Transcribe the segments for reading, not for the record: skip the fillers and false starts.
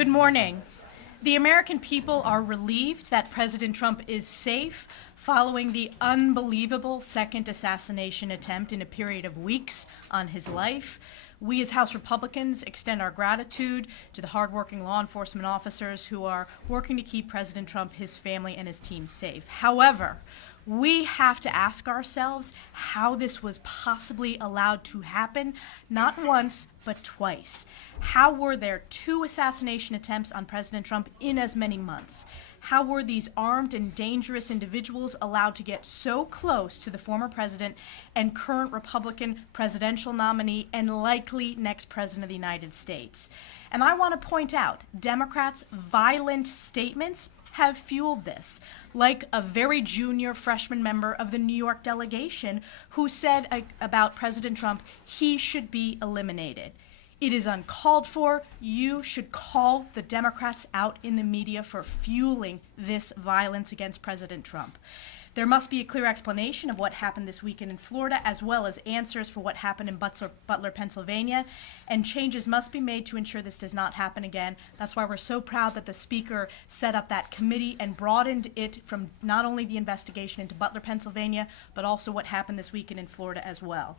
Good morning. The American people are relieved that President Trump is safe following the unbelievable second assassination attempt in a period of weeks on his life. We as House Republicans extend our gratitude to the hardworking law enforcement officers who are working to keep President Trump, his family, and his team safe. However, we have to ask ourselves how this was possibly allowed to happen, not once, but twice. How were there two assassination attempts on President Trump in as many months? How were these armed and dangerous individuals allowed to get so close to the former president and current Republican presidential nominee and likely next president of the United States? And I want to point out, Democrats' violent statements have fueled this, like a very junior freshman member of the New York delegation who said about President Trump, he should be eliminated. It is uncalled for. You should call the Democrats out in the media for fueling this violence against President Trump. There must be a clear explanation of what happened this weekend in Florida, as well as answers for what happened in Butler, Pennsylvania, and changes must be made to ensure this does not happen again. That's why we're so proud that the Speaker set up that committee and broadened it from not only the investigation into Butler, Pennsylvania, but also what happened this weekend in Florida as well.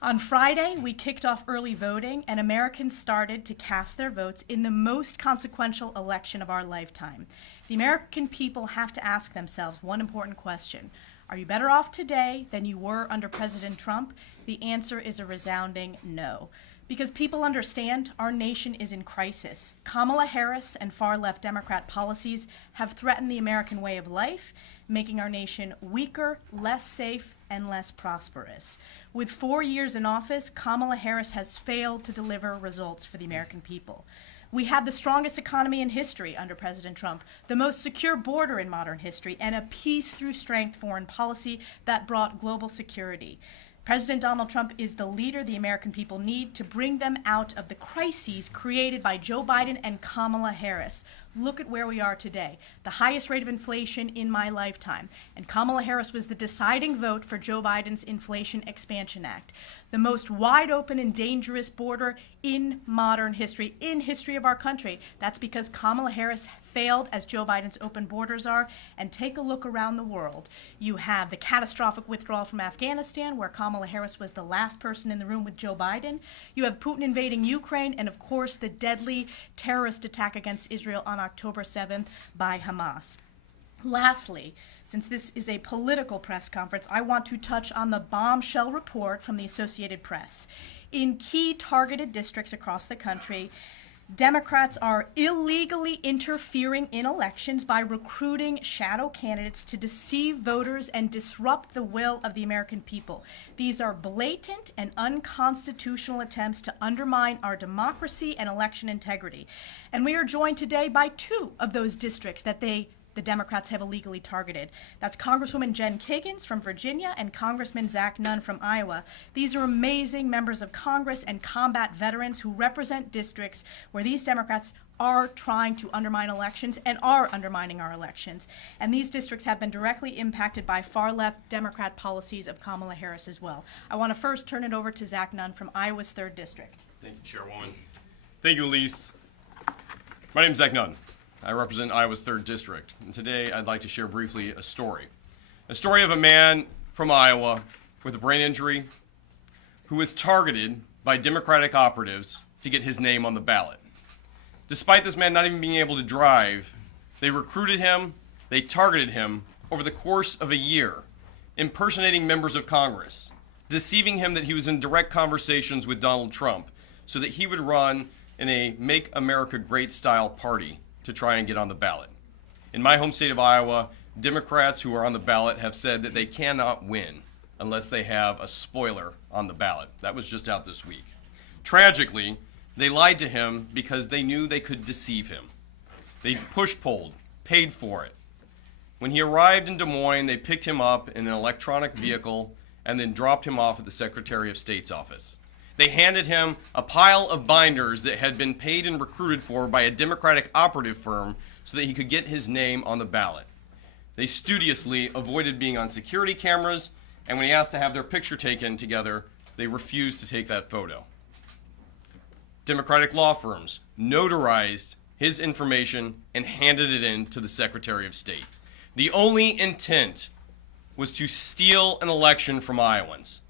On Friday, we kicked off early voting, and Americans started to cast their votes in the most consequential election of our lifetime. The American people have to ask themselves one important question. Are you better off today than you were under President Trump? The answer is a resounding no. Because people understand our nation is in crisis. Kamala Harris and far-left Democrat policies have threatened the American way of life, making our nation weaker, less safe, and less prosperous. With 4 years in office, Kamala Harris has failed to deliver results for the American people. We had the strongest economy in history under President Trump, the most secure border in modern history, and a peace through strength foreign policy that brought global security. President Donald Trump is the leader the American people need to bring them out of the crises created by Joe Biden and Kamala Harris. Look at where we are today, the highest rate of inflation in my lifetime. And Kamala Harris was the deciding vote for Joe Biden's Inflation Expansion Act, the most wide open and dangerous border in modern history, in history of our country. That's because Kamala Harris failed as Joe Biden's open borders are. And take a look around the world. You have the catastrophic withdrawal from Afghanistan, where Kamala Harris was the last person in the room with Joe Biden. You have Putin invading Ukraine, and of course the deadly terrorist attack against Israel on October 7th by Hamas. Lastly, since this is a political press conference, I want to touch on the bombshell report from the Associated Press. In key targeted districts across the country, Democrats are illegally interfering in elections by recruiting shadow candidates to deceive voters and disrupt the will of the American people. These are blatant and unconstitutional attempts to undermine our democracy and election integrity. And we are joined today by two of those districts that the Democrats have illegally targeted. That's Congresswoman Jen Kiggans from Virginia and Congressman Zach Nunn from Iowa. These are amazing members of Congress and combat veterans who represent districts where these Democrats are trying to undermine elections and are undermining our elections. And these districts have been directly impacted by far-left Democrat policies of Kamala Harris as well. I want to first turn it over to Zach Nunn from Iowa's 3rd District. Thank you, Chairwoman. Thank you, Elise. My name is Zach Nunn. I represent Iowa's 3rd District, and today I'd like to share briefly a story of a man from Iowa with a brain injury who was targeted by Democratic operatives to get his name on the ballot. Despite this man not even being able to drive, they recruited him, they targeted him over the course of a year, impersonating members of Congress, deceiving him that he was in direct conversations with Donald Trump so that he would run in a Make America Great style party to try and get on the ballot. In my home state of Iowa, Democrats who are on the ballot have said that they cannot win unless they have a spoiler on the ballot. That was just out this week. Tragically, they lied to him because they knew they could deceive him. They push-polled, paid for it. When he arrived in Des Moines, they picked him up in an electronic vehicle and then dropped him off at the Secretary of State's office. They handed him a pile of binders that had been paid and recruited for by a Democratic operative firm so that he could get his name on the ballot. They studiously avoided being on security cameras, and when he asked to have their picture taken together, they refused to take that photo. Democratic law firms notarized his information and handed it in to the Secretary of State. The only intent was to steal an election from Iowans.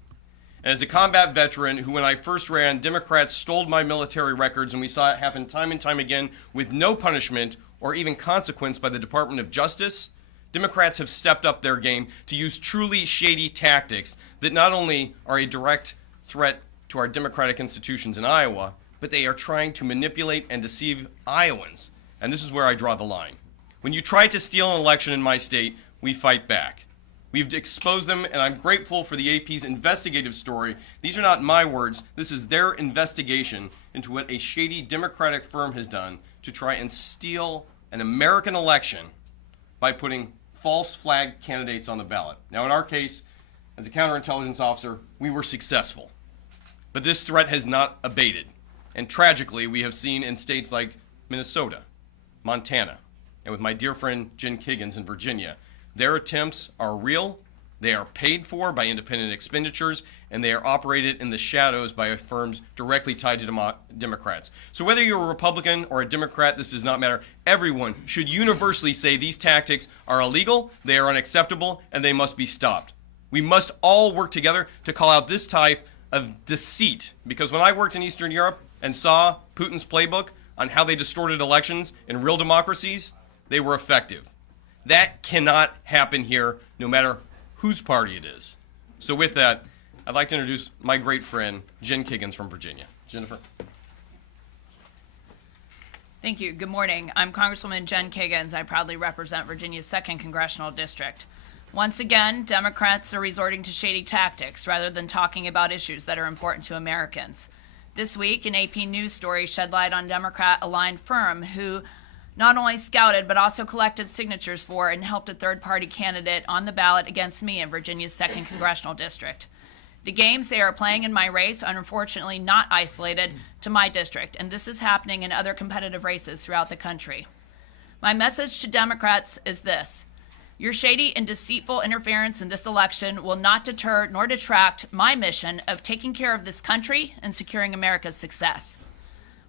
And as a combat veteran who, when I first ran, Democrats stole my military records, and we saw it happen time and time again with no punishment or even consequence by the Department of Justice, Democrats have stepped up their game to use truly shady tactics that not only are a direct threat to our democratic institutions in Iowa, but they are trying to manipulate and deceive Iowans. And this is where I draw the line. When you try to steal an election in my state, we fight back. We've exposed them, and I'm grateful for the AP's investigative story. These are not my words. This is their investigation into what a shady Democratic firm has done to try and steal an American election by putting false flag candidates on the ballot. Now, in our case, as a counterintelligence officer, we were successful. But this threat has not abated. And tragically, we have seen in states like Minnesota, Montana, and with my dear friend Jen Kiggins in Virginia, their attempts are real, they are paid for by independent expenditures, and they are operated in the shadows by firms directly tied to Democrats. So whether you're a Republican or a Democrat, this does not matter. Everyone should universally say these tactics are illegal, they are unacceptable, and they must be stopped. We must all work together to call out this type of deceit, because when I worked in Eastern Europe and saw Putin's playbook on how they distorted elections in real democracies, they were effective. That cannot happen here, no matter whose party it is. So with that, I'd like to introduce my great friend, Jen Kiggins from Virginia. Jennifer. Thank you. Good morning. I'm Congresswoman Jen Kiggins. I proudly represent Virginia's 2nd Congressional District. Once again, Democrats are resorting to shady tactics rather than talking about issues that are important to Americans. This week, an AP News story shed light on a Democrat-aligned firm who not only scouted but also collected signatures for and helped a third-party candidate on the ballot against me in Virginia's 2nd Congressional District. The games they are playing in my race are unfortunately not isolated to my district, and this is happening in other competitive races throughout the country. My message to Democrats is this: your shady and deceitful interference in this election will not deter nor detract my mission of taking care of this country and securing America's success.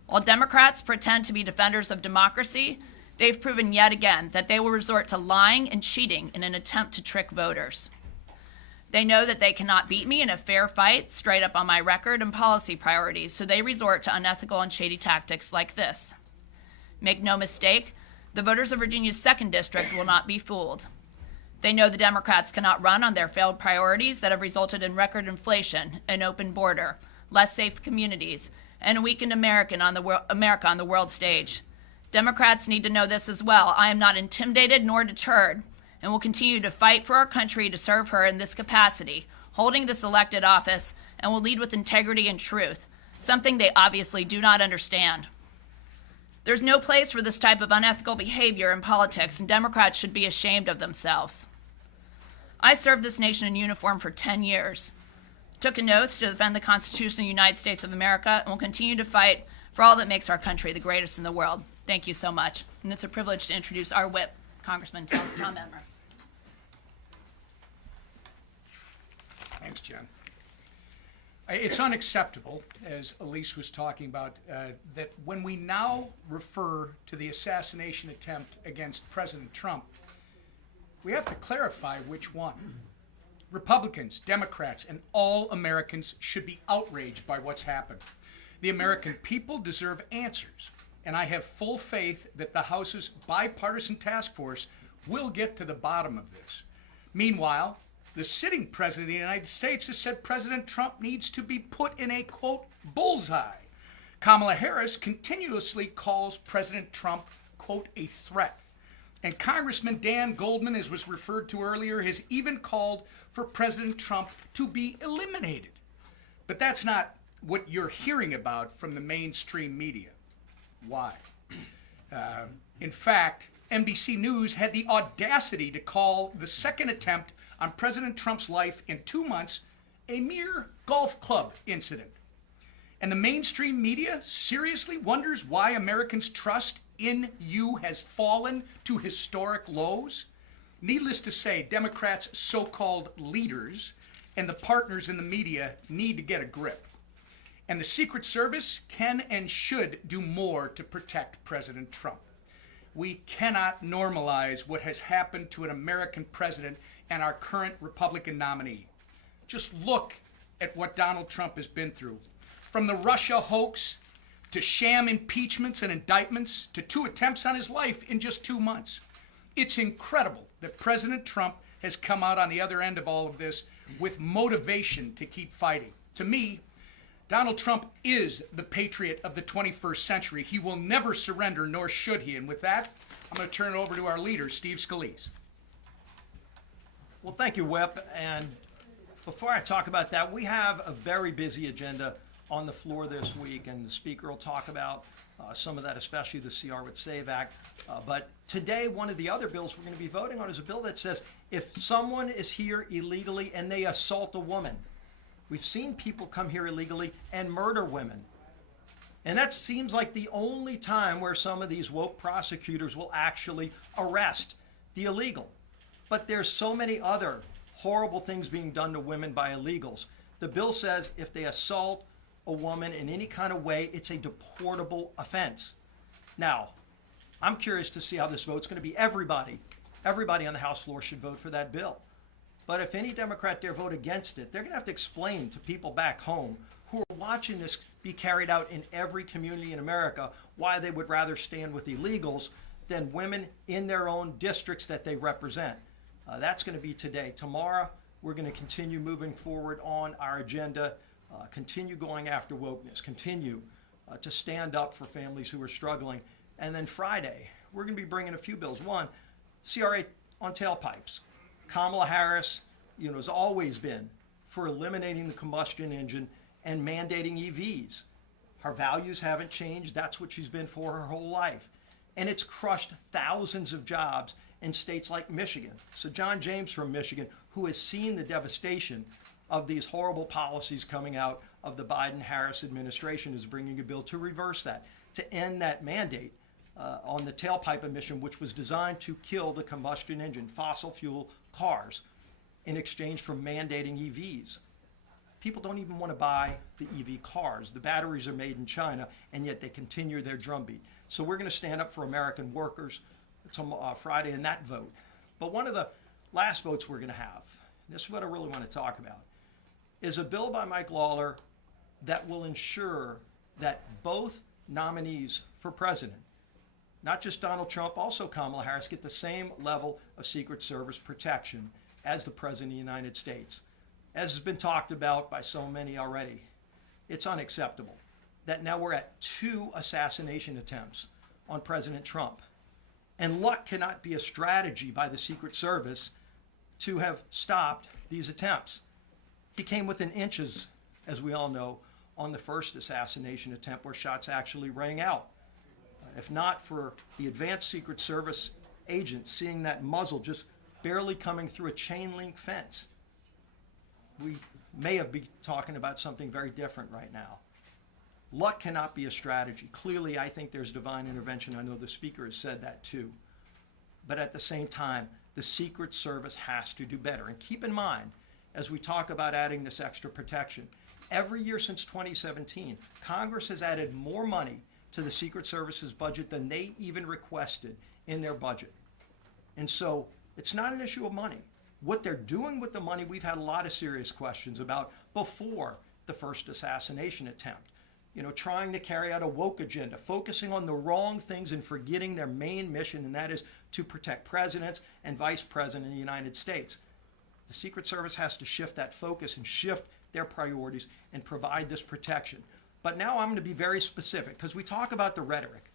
While Democrats pretend to be defenders of democracy, they've proven yet again that they will resort to lying and cheating in an attempt to trick voters. They know that they cannot beat me in a fair fight straight up on my record and policy priorities, so they resort to unethical and shady tactics like this. Make no mistake, the voters of Virginia's 2nd District will not be fooled. They know the Democrats cannot run on their failed priorities that have resulted in record inflation, an open border, less safe communities, and a weakened America on the world stage. Democrats need to know this as well. I am not intimidated nor deterred, and will continue to fight for our country to serve her in this capacity, holding this elected office, and will lead with integrity and truth, something they obviously do not understand. There's no place for this type of unethical behavior in politics, and Democrats should be ashamed of themselves. I served this nation in uniform for 10 years. Took an oath to defend the Constitution of the United States of America, and will continue to fight for all that makes our country the greatest in the world. Thank you so much. And it's a privilege to introduce our whip, Congressman Tom Emmer. Thanks, Jen. It's unacceptable, as Elise was talking about, that when we now refer to the assassination attempt against President Trump, we have to clarify which one. Republicans, Democrats, and all Americans should be outraged by what's happened. The American people deserve answers, and I have full faith that the House's bipartisan task force will get to the bottom of this. Meanwhile, the sitting president of the United States has said President Trump needs to be put in a, quote, bullseye. Kamala Harris continuously calls President Trump, quote, a threat. And Congressman Dan Goldman, as was referred to earlier, has even called for President Trump to be eliminated. But that's not what you're hearing about from the mainstream media. Why? In fact, NBC News had the audacity to call the second attempt on President Trump's life in 2 months a mere golf club incident. And the mainstream media seriously wonders why Americans' trust in you has fallen to historic lows. Needless to say, Democrats' so-called leaders and the partners in the media need to get a grip. And the Secret Service can and should do more to protect President Trump. We cannot normalize what has happened to an American president and our current Republican nominee. Just look at what Donald Trump has been through. From the Russia hoax, to sham impeachments and indictments, to 2 attempts on his life in just 2 months. It's incredible that President Trump has come out on the other end of all of this with motivation to keep fighting. To me, Donald Trump is the patriot of the 21st century. He will never surrender, nor should he. And with that, I'm going to turn it over to our leader, Steve Scalise. Well, thank you, Whip. And before I talk about that, we have a very busy agenda on the floor this week, and the Speaker will talk about some of that, especially the CR with SAVE Act. But today, one of the other bills we're going to be voting on is a bill that says if someone is here illegally and they assault a woman, we've seen people come here illegally and murder women. And that seems like the only time where some of these woke prosecutors will actually arrest the illegal. But there's so many other horrible things being done to women by illegals. The bill says if they assault a woman in any kind of way, it's a deportable offense. Now, I'm curious to see how this vote's going to be. Everybody on the House floor should vote for that bill. But if any Democrat dare vote against it, they're going to have to explain to people back home who are watching this be carried out in every community in America why they would rather stand with illegals than women in their own districts that they represent. That's going to be today. Tomorrow, we're going to continue moving forward on our agenda, continue going after wokeness, continue to stand up for families who are struggling. And then Friday, we're going to be bringing a few bills. One, CRA on tailpipes. Kamala Harris, has always been for eliminating the combustion engine and mandating EVs. Her values haven't changed. That's what she's been for her whole life. And it's crushed thousands of jobs in states like Michigan. So John James from Michigan, who has seen the devastation of these horrible policies coming out of the Biden-Harris administration, is bringing a bill to reverse that, to end that mandate on the tailpipe emission, which was designed to kill the combustion engine, fossil fuel cars, in exchange for mandating EVs. People don't even want to buy the EV cars. The batteries are made in China, and yet they continue their drumbeat. So we're going to stand up for American workers Friday in that vote. But one of the last votes we're going to have, this is what I really want to talk about, is a bill by Mike Lawler that will ensure that both nominees for president, not just Donald Trump, also Kamala Harris, get the same level of Secret Service protection as the President of the United States. As has been talked about by so many already, it's unacceptable that now we're at 2 assassination attempts on President Trump. And luck cannot be a strategy by the Secret Service to have stopped these attempts. He came within inches, as we all know, on the first assassination attempt where shots actually rang out. If not for the advanced Secret Service agent seeing that muzzle just barely coming through a chain link fence, we may have been talking about something very different right now. Luck cannot be a strategy. Clearly, I think there's divine intervention. I know the Speaker has said that too. But at the same time, the Secret Service has to do better. And keep in mind, as we talk about adding this extra protection, every year since 2017, Congress has added more money to the Secret Service's budget than they even requested in their budget. And so it's not an issue of money. What they're doing with the money, we've had a lot of serious questions about before the first assassination attempt. Trying to carry out a woke agenda, focusing on the wrong things and forgetting their main mission, and that is to protect presidents and vice presidents in the United States. The Secret Service has to shift that focus and shift their priorities and provide this protection. But now I'm going to be very specific because we talk about the rhetoric.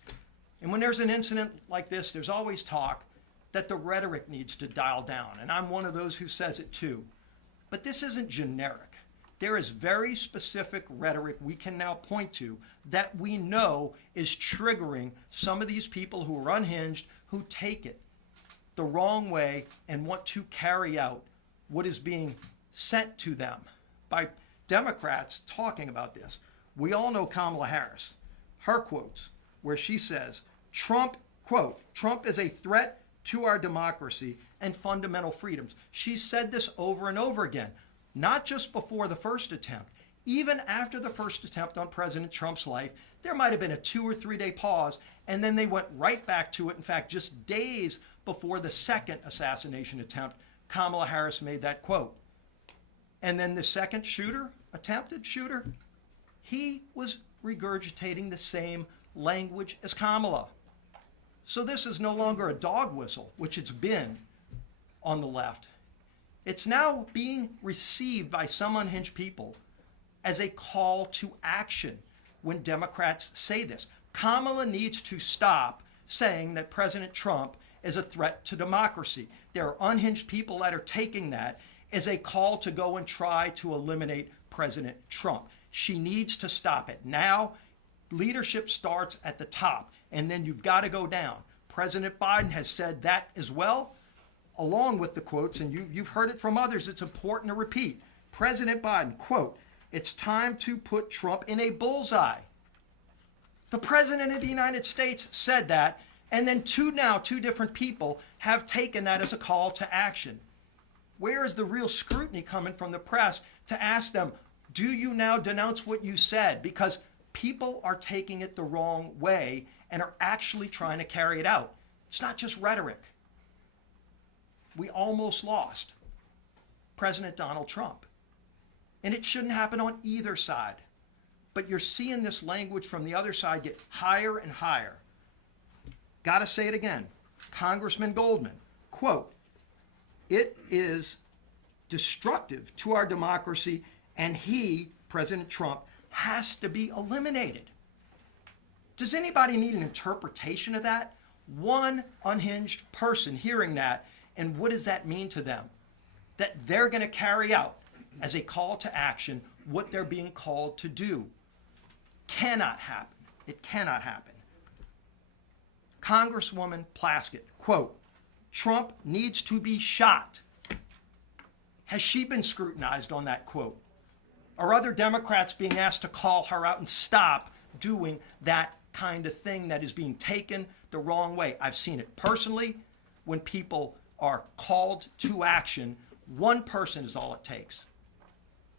And when there's an incident like this, there's always talk that the rhetoric needs to dial down. And I'm one of those who says it too. But this isn't generic. There is very specific rhetoric we can now point to that we know is triggering some of these people who are unhinged, who take it the wrong way and want to carry out what is being sent to them by Democrats talking about this. We all know Kamala Harris, her quotes, where she says, Trump, quote, Trump is a threat to our democracy and fundamental freedoms. She said this over and over again. Not just before the first attempt, Even after the first attempt on President Trump's life, there might have been a 2 or 3 day pause, and then they went right back to it. In fact, just days before the second assassination attempt, Kamala Harris made that quote. And then the second attempted shooter, he was regurgitating the same language as Kamala. So this is no longer a dog whistle, which it's been on the left. It's now being received by some unhinged people as a call to action when Democrats say this. Kamala needs to stop saying that President Trump is a threat to democracy. There are unhinged people that are taking that as a call to go and try to eliminate President Trump. She needs to stop it. Now, leadership starts at the top, and then you've got to go down. President Biden has said that as well, along with the quotes, and you've heard it from others. It's important to repeat. President Biden, quote, "It's time to put Trump in a bullseye." The President of the United States said that, and then two different people have taken that as a call to action. Where is the real scrutiny coming from the press to ask them, do you now denounce what you said? Because people are taking it the wrong way and are actually trying to carry it out. It's not just rhetoric. We almost lost President Donald Trump. And it shouldn't happen on either side. But you're seeing this language from the other side get higher and higher. Got to say it again. Congressman Goldman, quote, "It is destructive to our democracy, and he, President Trump, has to be eliminated." Does anybody need an interpretation of that? One unhinged person hearing that, and what does that mean to them? That they're going to carry out as a call to action what they're being called to do. Cannot happen. It cannot happen. Congresswoman Plaskett, quote, "Trump needs to be shot." Has she been scrutinized on that quote? Are other Democrats being asked to call her out and stop doing that kind of thing that is being taken the wrong way? I've seen it personally. When people are called to action, one person is all it takes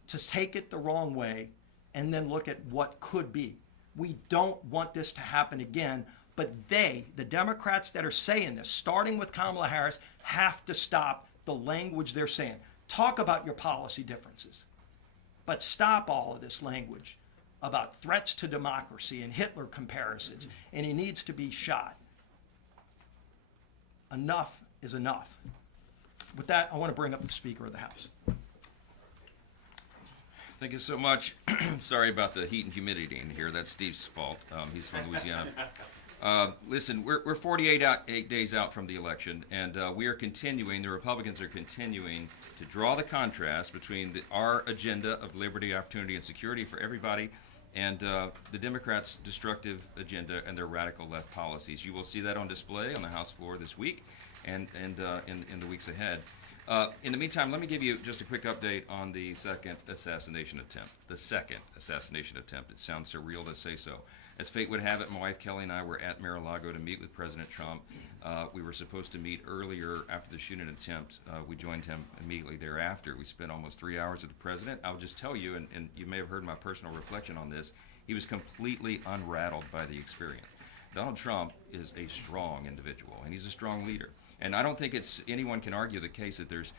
to take it the wrong way and then look at what could be. We don't want this to happen again, but the Democrats that are saying this, starting with Kamala Harris, have to stop the language they're saying. Talk about your policy differences, but stop all of this language about threats to democracy and Hitler comparisons, and he needs to be shot. Enough is enough. With that, I want to bring up the Speaker of the House. Thank you so much. Sorry about the heat and humidity in here. That's Steve's fault. He's from Louisiana. Listen, we're 48 days out from the election, and we are continuing, the Republicans are continuing to draw the contrast between our agenda of liberty, opportunity, and security for everybody and the Democrats' destructive agenda and their radical left policies. You will see that on display on the House floor this week and in the weeks ahead. In the meantime, let me give you just a quick update on the second assassination attempt. The second assassination attempt. It sounds surreal to say so. As fate would have it, my wife Kelly and I were at Mar-a-Lago to meet with President Trump. We were supposed to meet earlier after the shooting attempt. We joined him immediately thereafter. We spent almost 3 hours with the president. I'll just tell you, and you may have heard my personal reflection on this, he was completely unrattled by the experience. Donald Trump is a strong individual, and he's a strong leader. And I don't think anyone can argue the case that there's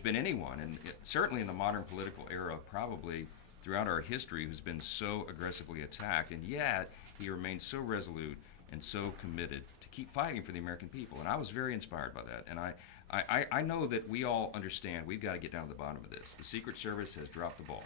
been anyone, and certainly in the modern political era, probably throughout our history, who's been so aggressively attacked, and yet he remains so resolute and so committed to keep fighting for the American people. And I was very inspired by that. And I know that we all understand we've got to get down to the bottom of this. The Secret Service has dropped the ball,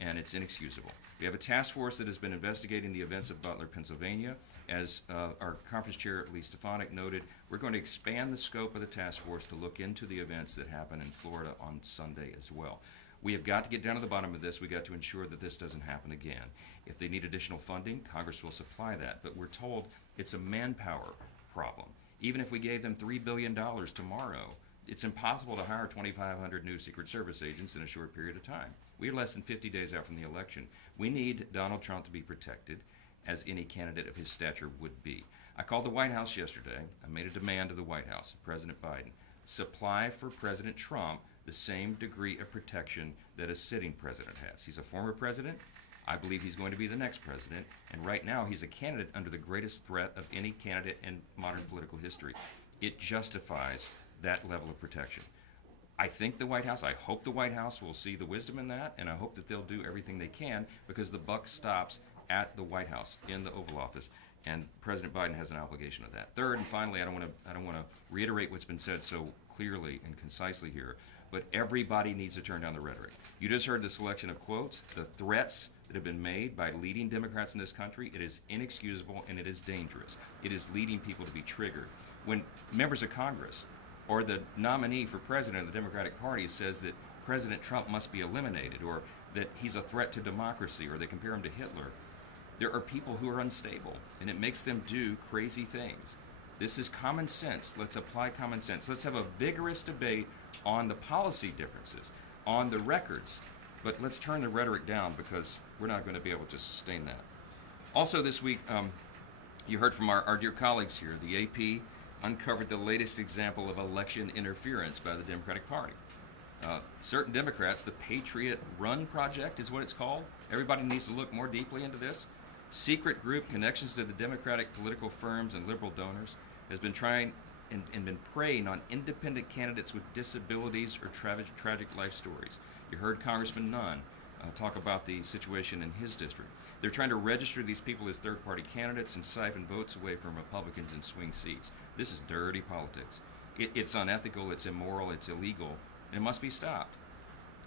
and it's inexcusable. We have a task force that has been investigating the events of Butler, Pennsylvania. As our conference chair, Lee Stefanik, noted, we're going to expand the scope of the task force to look into the events that happened in Florida on Sunday as well. We have got to get down to the bottom of this. We've got to ensure that this doesn't happen again. If they need additional funding, Congress will supply that. But we're told it's a manpower problem. Even if we gave them $3 billion tomorrow, it's impossible to hire 2,500 new Secret Service agents in a short period of time. We are less than 50 days out from the election. We need Donald Trump to be protected, as any candidate of his stature would be. I called the White House yesterday. I made a demand of the White House, President Biden, supply for President Trump the same degree of protection that a sitting president has. He's a former president. I believe he's going to be the next president, and right now he's a candidate under the greatest threat of any candidate in modern political history. It justifies that level of protection. I think the White House, I hope the White House will see the wisdom in that, and I hope that they'll do everything they can, because the buck stops at the White House in the Oval Office, and President Biden has an obligation of that. Third, and finally, I don't want to reiterate what's been said so clearly and concisely here, but everybody needs to turn down the rhetoric. You just heard the selection of quotes, the threats that have been made by leading Democrats in this country. It is inexcusable and it is dangerous. It is leading people to be triggered. When members of Congress or the nominee for president of the Democratic Party says that President Trump must be eliminated, or that he's a threat to democracy, or they compare him to Hitler, there are people who are unstable, and it makes them do crazy things. This is common sense. Let's apply common sense. Let's have a vigorous debate on the policy differences, on the records, but let's turn the rhetoric down, because we're not going to be able to sustain that. Also this week, you heard from our dear colleagues here, the AP uncovered the latest example of election interference by the Democratic Party. Certain Democrats, the Patriot Run Project is what it's called. Everybody needs to look more deeply into this. Secret group connections to the Democratic political firms and liberal donors has been trying and been preying on independent candidates with disabilities or tragic life stories. You heard Congressman Nunn talk about the situation in his district. They're trying to register these people as third-party candidates and siphon votes away from Republicans in swing seats. This is dirty politics. It's unethical, it's immoral, it's illegal, and it must be stopped.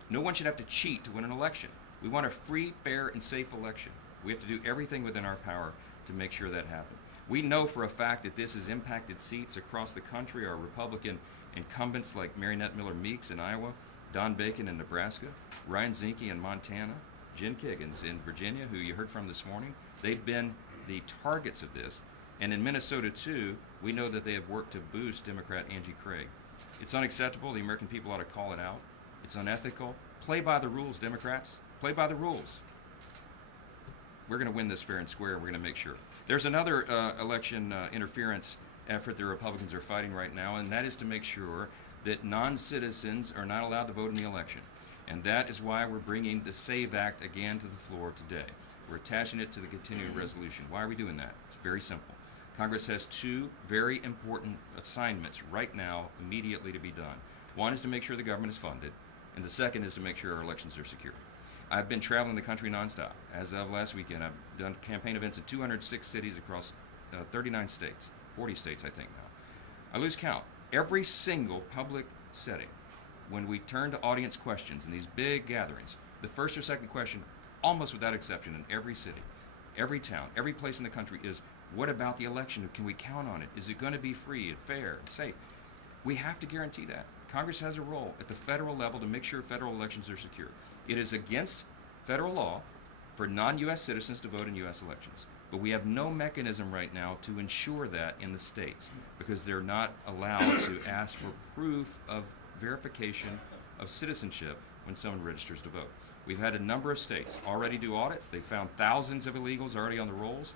No one should have to cheat to win an election. We want a free, fair, and safe election. We have to do everything within our power to make sure that happens. We know for a fact that this has impacted seats across the country. Our Republican incumbents like Marionette Miller Meeks in Iowa, Don Bacon in Nebraska, Ryan Zinke in Montana, Jen Kiggins in Virginia, who you heard from this morning, they've been the targets of this. And in Minnesota, too, we know that they have worked to boost Democrat Angie Craig. It's unacceptable. The American people ought to call it out. It's unethical. Play by the rules, Democrats. Play by the rules. We're going to win this fair and square, and we're going to make sure. There's another election interference effort the Republicans are fighting right now, and that is to make sure that non-citizens are not allowed to vote in the election. And that is why we're bringing the SAVE Act again to the floor today. We're attaching it to the continuing resolution. Why are we doing that? It's very simple. Congress has two very important assignments right now, immediately to be done. One is to make sure the government is funded, and the second is to make sure our elections are secure. I've been traveling the country nonstop. As of last weekend, I've done campaign events in 206 cities across 39 states, 40 states I think now. I lose count. Every single public setting, when we turn to audience questions in these big gatherings, the first or second question, almost without exception, in every city, every town, every place in the country is, what about the election? Can we count on it? Is it going to be free and fair and safe? We have to guarantee that. Congress has a role at the federal level to make sure federal elections are secure. It is against federal law for non-U.S. citizens to vote in U.S. elections. But we have no mechanism right now to ensure that in the states, because they're not allowed to ask for proof of verification of citizenship when someone registers to vote. We've had a number of states already do audits. They found thousands of illegals already on the rolls.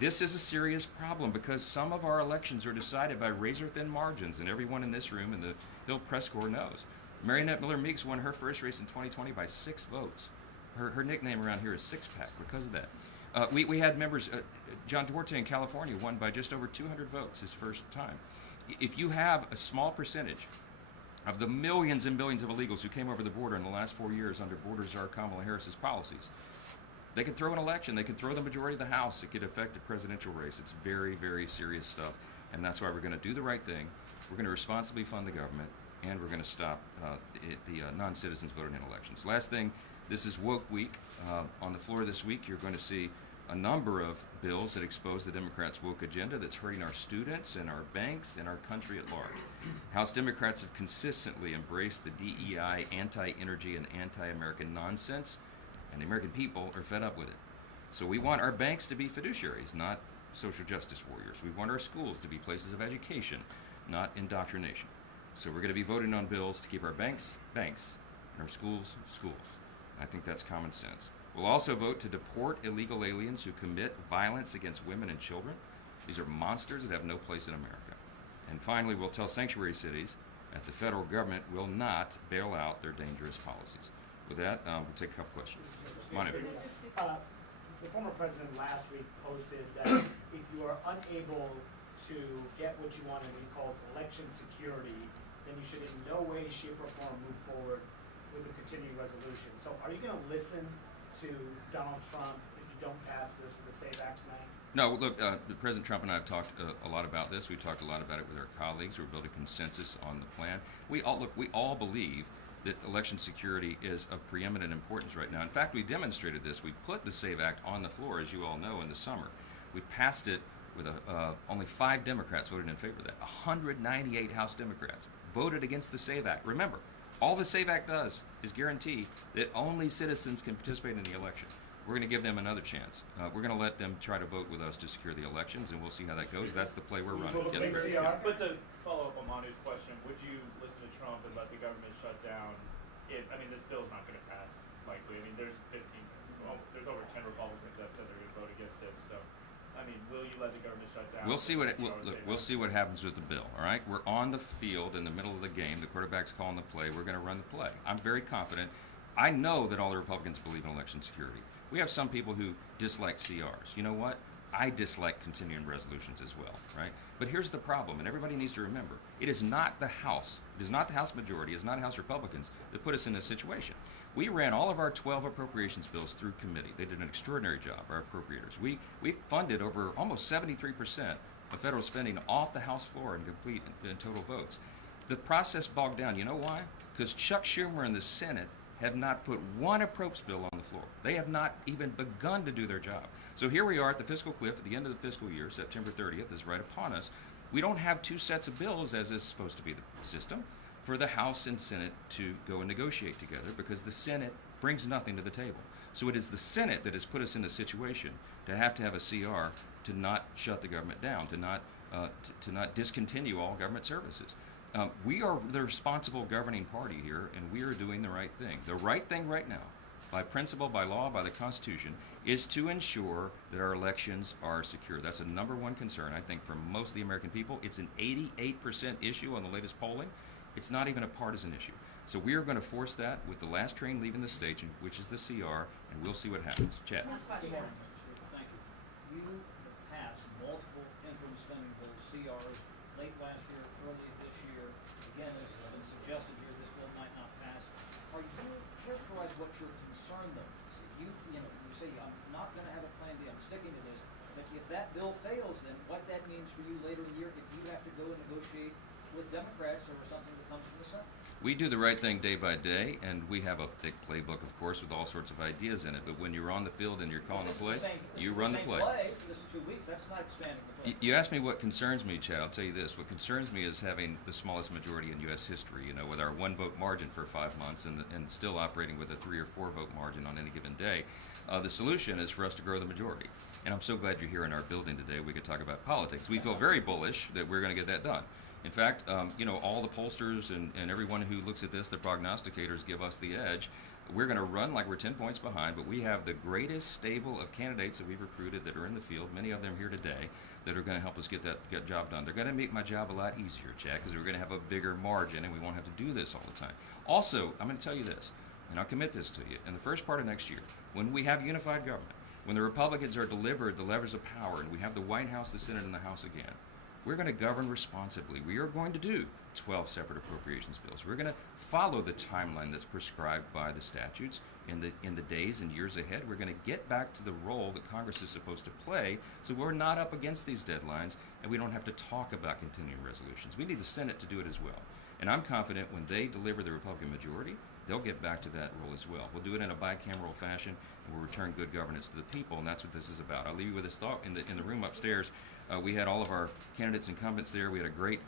This is a serious problem because some of our elections are decided by razor-thin margins, and everyone in this room and the Hill Press Corps knows. Marionette Miller Meeks won her first race in 2020 by 6 votes. Her nickname around here is Six Pack because of that. We had members, John Duarte in California won by just over 200 votes his first time. If you have a small percentage of the millions and billions of illegals who came over the border in the last 4 years under Border Czar Kamala Harris's policies, they could throw an election, they could throw the majority of the House, it could affect a presidential race. It's very, very serious stuff, and that's why we're going to do the right thing. We're going to responsibly fund the government, and we're going to stop the non-citizens voting in elections. Last thing, this is Woke Week. On the floor this week, you're going to see a number of bills that expose the Democrats' woke agenda that's hurting our students and our banks and our country at large. House Democrats have consistently embraced the DEI, anti-energy, and anti-American nonsense, and the American people are fed up with it. So we want our banks to be fiduciaries, not social justice warriors. We want our schools to be places of education, not indoctrination. So we're going to be voting on bills to keep our banks, banks, and our schools, schools. I think that's common sense. We'll also vote to deport illegal aliens who commit violence against women and children. These are monsters that have no place in America. And finally, we'll tell sanctuary cities that the federal government will not bail out their dangerous policies. With that, we'll take a couple questions. Come on in. The former president last week posted that if you are unable to get what you want in what he calls election security, then you should in no way, shape, or form move forward with a continuing resolution. So are you going to listen to Donald Trump if you don't pass this with the SAVE Act tonight? No, look, President Trump and I have talked a lot about this. We've talked a lot about it with our colleagues. We're building consensus on the plan. We all believe that election security is of preeminent importance right now. In fact, we demonstrated this. We put the SAVE Act on the floor, as you all know, in the summer. We passed it with only 5 Democrats voted in favor of that. 198 House Democrats voted against the SAVE Act. Remember, all the SAVE Act does is guarantee that only citizens can participate in the election. We're going to give them another chance. We're going to let them try to vote with us to secure the elections, and we'll see how that goes. That's the play we're running. But to follow up on Manu's question, would you listen to Trump and let the government shut down? This bill's not going to pass, likely. There's there's over 10 Republicans that said they're going to vote against it. So, will you let the government shut down? We'll see what happens with the bill. All right, we're on the field in the middle of the game. The quarterback's calling the play. We're going to run the play. I'm very confident. I know that all the Republicans believe in election security. We have some people who dislike CRs. You know what? I dislike continuing resolutions as well, right? But here's the problem, and everybody needs to remember, it is not the House, it is not the House majority, it is not House Republicans that put us in this situation. We ran all of our 12 appropriations bills through committee. They did an extraordinary job, our appropriators. We funded over almost 73% of federal spending off the House floor in complete and total votes. The process bogged down. You know why? Because Chuck Schumer and the Senate have not put one appropriations bill on the floor. They have not even begun to do their job. So here we are at the fiscal cliff at the end of the fiscal year. September 30th is right upon us. We don't have 2 sets of bills, as is supposed to be the system, for the House and Senate to go and negotiate together, because the Senate brings nothing to the table. So it is the Senate that has put us in the situation to have a CR to not shut the government down, to not discontinue all government services. We are the responsible governing party here, and we are doing the right thing. The right thing right now, by principle, by law, by the Constitution, is to ensure that our elections are secure. That's a #1 concern, I think, for most of the American people. It's an 88% issue on the latest polling. It's not even a partisan issue. So we are going to force that with the last train leaving the station, which is the CR, and we'll see what happens. Chad. Thank you. You passed multiple interim spending bills, CRs, late last year, early this year. Again, as has been suggested here, this bill might not pass. Are you characterize what your concern though is? If you say I'm not going to have a plan B, I'm sticking to this. But if that bill fails, then what that means for you later in the year if you have to go and negotiate with Democrats over something that comes from the Senate? We do the right thing day by day, and we have a thick playbook, of course, with all sorts of ideas in it. But when you're on the field and you're calling the play, you run the play. This is 2 weeks. That's not expanding the play. You asked me what concerns me, Chad. I'll tell you this. What concerns me is having the smallest majority in U.S. history, with our 1-vote margin for 5 months and still operating with a 3 or 4 vote margin on any given day. The solution is for us to grow the majority. And I'm so glad you're here in our building today. We could talk about politics. We feel very bullish that we're going to get that done. In fact, all the pollsters and everyone who looks at this, the prognosticators, give us the edge. We're going to run like we're 10 points behind, but we have the greatest stable of candidates that we've recruited that are in the field, many of them here today, that are going to help us get that job done. They're going to make my job a lot easier, Chad, because we're going to have a bigger margin and we won't have to do this all the time. Also, I'm going to tell you this, and I'll commit this to you. In the first part of next year, when we have unified government, when the Republicans are delivered the levers of power and we have the White House, the Senate, and the House again, we're going to govern responsibly. We are going to do 12 separate appropriations bills. We're going to follow the timeline that's prescribed by the statutes in the days and years ahead. We're going to get back to the role that Congress is supposed to play, so we're not up against these deadlines and we don't have to talk about continuing resolutions. We need the Senate to do it as well. And I'm confident when they deliver the Republican majority, they'll get back to that role as well. We'll do it in a bicameral fashion, and we'll return good governance to the people, and that's what this is about. I'll leave you with this thought. In the room upstairs, we had all of our candidates incumbents there. We had a great,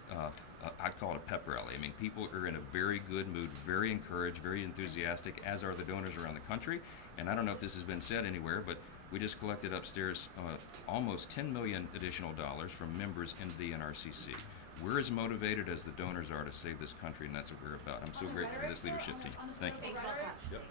I'd call it a pep rally. I mean, people are in a very good mood, very encouraged, very enthusiastic, as are the donors around the country. And I don't know if this has been said anywhere, but we just collected upstairs almost $10 million additional dollars from members in the NRCC. We're as motivated as the donors are to save this country, and that's what we're about. I'm so grateful for this leadership team. Thank you. Yep.